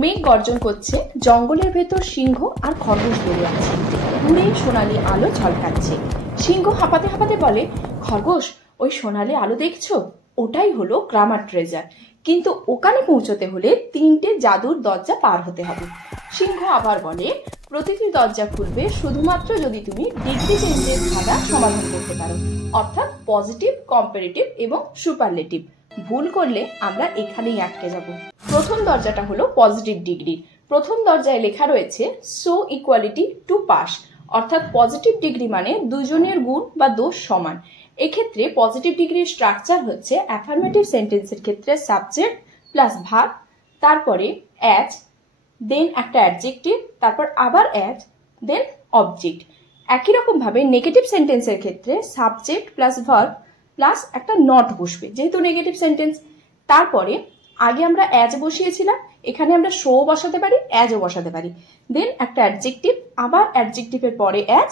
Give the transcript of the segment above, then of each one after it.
মেঘ গর্জন করছে, জঙ্গলের ভেতর সিংহ আর খরগোশ বেরিয়ে আছে। দূরে সোনালি আলো ঝলকাচ্ছে। সিংহ হাঁপাতে হাঁপাতে বলে, খরগোশ, ওই সোনালি আলো দেখছো? ওটাই হলো গ্রামার ট্রেজার, কিন্তু ওখানে পৌঁছতে হলে 3টে জাদুর দরজা পার হতে হবে। সিংহ আবার বলে, প্রতিটি দরজা খুলবে শুধুমাত্র যদি তুমি ডিগ্রি চেঞ্জের ধাঁধা সমাধান করতে পারো, অর্থাৎ পজিটিভ, কম্পারেটিভ এবং সুপারলেটিভ। ভুল করলে আমরা এখানেই আটকে যাব। প্রথম দরজাটা হলো পজিটিভ ডিগ্রি। প্রথম দরজায় লেখা রয়েছে সো ইকুয়ালিটি টু পাস, অর্থাৎ পজিটিভ ডিগ্রি মানে দুজনের গুণ বা দোষ সমান। এক্ষেত্রে পজিটিভ ডিগ্রির স্ট্রাকচার হচ্ছে অ্যাফার্মেটিভ সেন্টেন্সের ক্ষেত্রে সাবজেক্ট প্লাস ভার্ব, তারপরে অ্যাজ, দেন একটা অ্যাডজেক্টিভ, তারপর আবার অ্যাজ, দেন অবজেক্ট। একই রকম ভাবে নেগেটিভ সেন্টেন্সের ক্ষেত্রে সাবজেক্ট প্লাস ভার্ব প্লাস একটা নট বসবে, যেহেতু নেগেটিভ সেন্টেন্স। তারপরে আগে আমরা অ্যাজ বসিয়েছিলাম, এখানে আমরা শো বসাতে পারি, অ্যাজও বসাতে পারি। দেন একটা অ্যাডজেক্টিভ, আবার অ্যাডজেক্টিভের পরে অ্যাজ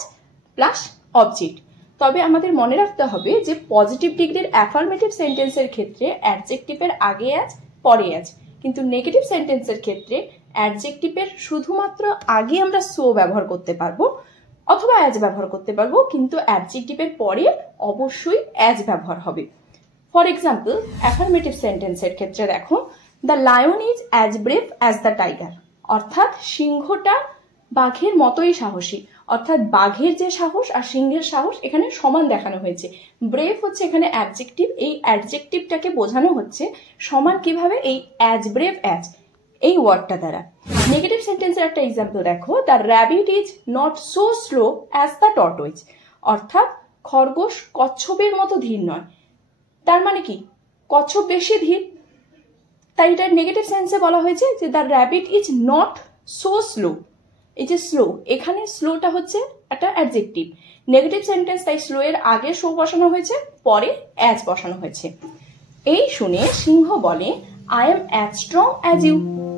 প্লাস অবজেক্ট। তবে আমাদের মনে রাখতে হবে যে পজিটিভ ডিগ্রির অ্যাফার্মেটিভ সেন্টেন্সের ক্ষেত্রে অ্যাডজেক্টিভের আগে অ্যাজ, পরে অ্যাজ, কিন্তু নেগেটিভ সেন্টেন্সের ক্ষেত্রে অ্যাডজেক্টিভের শুধুমাত্র আগে আমরা সো ব্যবহার করতে পারবো অথবা অ্যাজ ব্যবহার করতে পারবো, কিন্তু অ্যাডজেক্টিভের পরে অবশ্যই অ্যাজ ব্যবহার হবে। ফর এক্সাম্পল, অ্যাফার্মেটিভ সেন্টেন্সের ক্ষেত্রে দেখো, the lion is as brave as the tiger, অর্থাৎ সিংহটা বাঘের মতোই সাহসী, অর্থাৎ বাঘের যে সাহস আর সিংহের সাহস এখানে সমান দেখানো হয়েছে। ব্রেভ হচ্ছে এখানে অ্যাডজেক্টিভ, এই অ্যাডজেক্টিভটাকে বোঝানো হচ্ছে সমান কিভাবে, এই অ্যাজ ব্রেভ অ্যাজ এই ওয়ার্ডটা দ্বারা। নেগেটিভ সেন্টেন্সের একটা এক্সাম্পল দেখো, the rabbit is not so slow as the টর্টয়েজ, অর্থাৎ খরগোশ কচ্ছপের মতো ধীর নয়। তার মানে কি, কচ্ছপ বেশি ধীর, তাই এটা নেগেটিভ সেন্সে বলা হয়েছে যে the rabbit is not so slow. এই যে স্লো, এখানে স্লোটা হচ্ছে একটা অ্যাডজেক্টিভ, নেগেটিভ সেন্টেন্স, তাই স্লো এর আগে শো বসানো হয়েছে, পরে অ্যাজ বসানো হয়েছে। এই শুনে সিংহ বলে, I am as strong as you.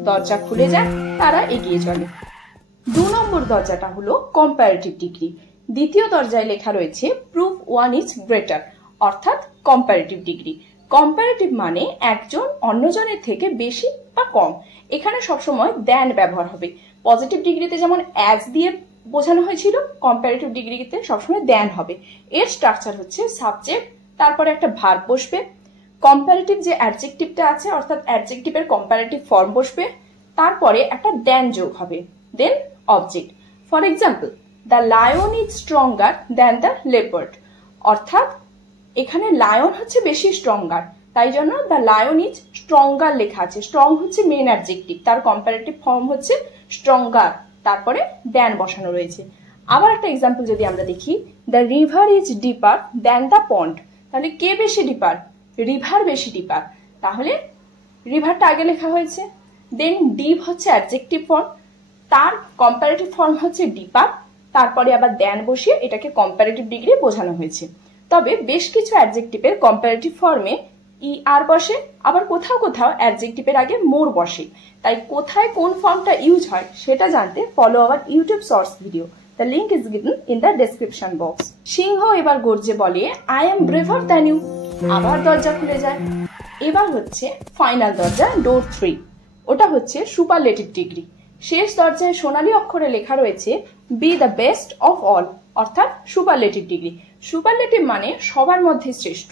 দরজা খুলে যায়, তারা এগিয়ে চলে। 2 নম্বর দরজাটা হলো কম্পারেটিভ ডিগ্রি। দ্বিতীয় দরজায় লেখা রয়েছে প্রুভ ওয়ান ইজ গ্রেটার, অর্থাৎ কম্পারেটিভ ডিগ্রি। কম্পারেটিভ মানে একজন অন্যজনের থেকে বেশি বা কম। এখানে সবসময় দ্যান ব্যবহার হবে। পজিটিভ ডিগ্রিতে যেমন অ্যাজ দিয়ে বোঝানো হয়েছিল, কম্পারেটিভ ডিগ্রিতে সবসময় দ্যান হবে। এর স্ট্রাকচার হচ্ছে সাবজেক্ট, তারপরে একটা ভার্ব বসবে, কম্পারেটিভ যে অ্যাডজেক্টিভটা আছে অর্থাৎ অ্যাডজেক্টিভের কম্পারেটিভ ফর্ম বসবে, তারপরে একটা দ্যান যোগ হবে, then object. For example, the lion is stronger than the leopard, অর্থাৎ এখানে লায়ন হচ্ছে বেশি স্ট্রঙ্গার, তাই জন্য দ্য লায়ন ইজ স্ট্রঙ্গার লেখা আছে। স্ট্রং হচ্ছে মেন অ্যাডজেক্টিভ, তার কম্পারেটিভ ফর্ম হচ্ছে স্ট্রঙ্গার, তারপরে দ্যান বসানো রয়েছে। আবার একটা এক্সাম্পল যদি আমরা দেখি, the river is deeper than the pond, তাহলে কে বেশি ডিপার, রিভার বেশি ডিপার, তাহলে রিভারটা আগে লেখা হয়েছে। দেন ডিপ হচ্ছে অ্যাডজেক্টিভ ফর্ম, তার কম্পারেটিভ ফর্ম হচ্ছে ডিপার, তারপরে আবার দ্যান বসিয়ে এটাকে কম্পারেটিভ ডিগ্রি বোঝানো হয়েছে। তবে বেশ কিছু অ্যাডজেক্টিভের কম্পারেটিভ ফর্মে আর বসে, আবার কোথাও কোথাও অ্যাডজেক্টিভের আগে মোর বসে, তাই কোথায় কোন ফর্মটা ইউজ হয় সেটা জানতে follow our YouTube shorts video. The link is given in the description box. সিংহ এবার গর্জে বলে, I am braver than you. আবার দরজা খুলে যায়। এবার হচ্ছে ফাইনাল দরজা, ডোর 3। ওটা হচ্ছে সুপারলেটিভ ডিগ্রি। শেষ দরজায় সোনালী অক্ষরে লেখা রয়েছে B the best of all, অর্থাৎ সুপারলেটিভ ডিগ্রি। সুপারলেটিভ মানে সবার মধ্যে শ্রেষ্ঠ।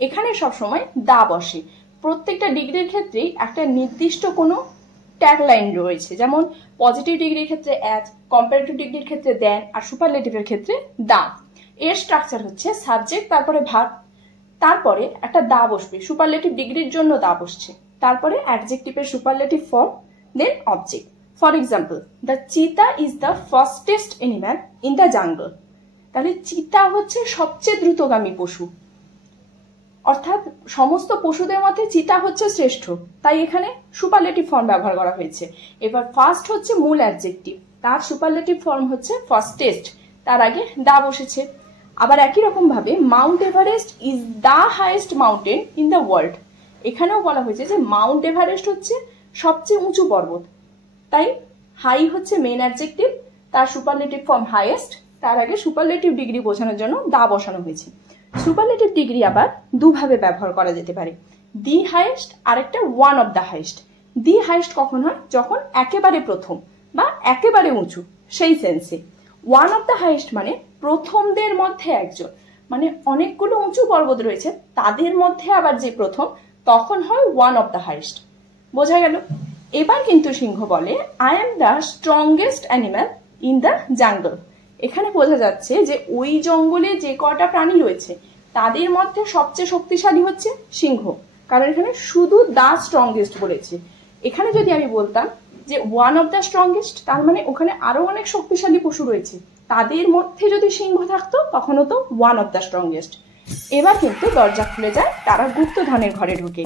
এখানে সবসময় দা বসে। প্রত্যেকটা ডিগ্রির ক্ষেত্রেই একটা নির্দিষ্ট কোনো ট্যাগলাইন রয়েছে, যেমন পজিটিভ ডিগ্রির ক্ষেত্রে অ্যাজ, কম্পারেটিভ ডিগ্রির ক্ষেত্রে দ্যান, আর সুপারলেটিভের ক্ষেত্রে দা। এর স্ট্রাকচার হচ্ছে সাবজেক্ট, তারপরে ভার্ব, তারপরে একটা দা বসবে, সুপারলেটিভ ডিগ্রির জন্য দা বসছে, তারপরে অ্যাডজেক্টিভের superlative form, then object. For example, the cheetah is the fastest animal in the jungle, তাহলে চিতা হচ্ছে সবচেয়ে দ্রুতগামী পশু, অর্থাৎ সমস্ত পশুদের মধ্যে চিতা হচ্ছে শ্রেষ্ঠ, তাই এখানে সুপারলেটিভ ফর্ম ব্যবহার করা হয়েছে। এবার ফার্স্ট হচ্ছে মূল অ্যাডজেক্টিভ, তার সুপারলেটিভ ফর্ম হচ্ছে ফাস্টেস্ট, তার আগে দা বসেছে। আবার একই রকম ভাবে Mount Everest is the highest mountain in the world, এখানেও বলা হয়েছে যে মাউন্ট এভারেস্ট হচ্ছে সবচেয়ে উঁচু পর্বত, তাই হাই হচ্ছে মেন অ্যাডজেক্টিভ, তার সুপারলেটিভ ফর্ম হাইয়েস্ট, তার আগে সুপারলেটিভ ডিগ্রি বোঝানোর জন্য দা বসানো হয়েছে। সুপারলেটিভ ডিগ্রি আবার দুভাবে ব্যবহার করা যেতে পারে, দি হাইয়েস্ট আর একটা one of the highest. The highest কখন হয়? যখন একেবারে প্রথম বা একেবারে উঁচু, সেই সেন্সে। ওয়ান অফ দ্য হাইস্ট মানে প্রথমদের মধ্যে একজন, মানে অনেকগুলো উঁচু পর্বত রয়েছে তাদের মধ্যে আবার যে প্রথম, তখন হয় ওয়ান অফ দ্য হাইস্ট। বোঝা গেল? এবার কিন্তু সিংহ বলে I am the strongest animal in the jungle. এখানে বোঝা যাচ্ছে যে ওই জঙ্গলে যে কটা প্রাণী রয়েছে তাদের মধ্যে সবচেয়ে শক্তিশালী হচ্ছে সিংহ, কারণ এখানে শুধু দ্য স্ট্রংগেস্ট বলেছে। এখানে যদি আমি বলতাম যে ওয়ান অফ দ্য স্ট্রংগেস্ট, তার মানে ওখানে আরো অনেক শক্তিশালী পশু রয়েছে, তাদের মধ্যে যদি সিংহ থাকতো তখন হতো ওয়ান অফ দ্য স্ট্রংগেস্ট। এবার কিন্তু দরজা খুলে যায়, তারা গুপ্তধনের ঘরে ঢোকে।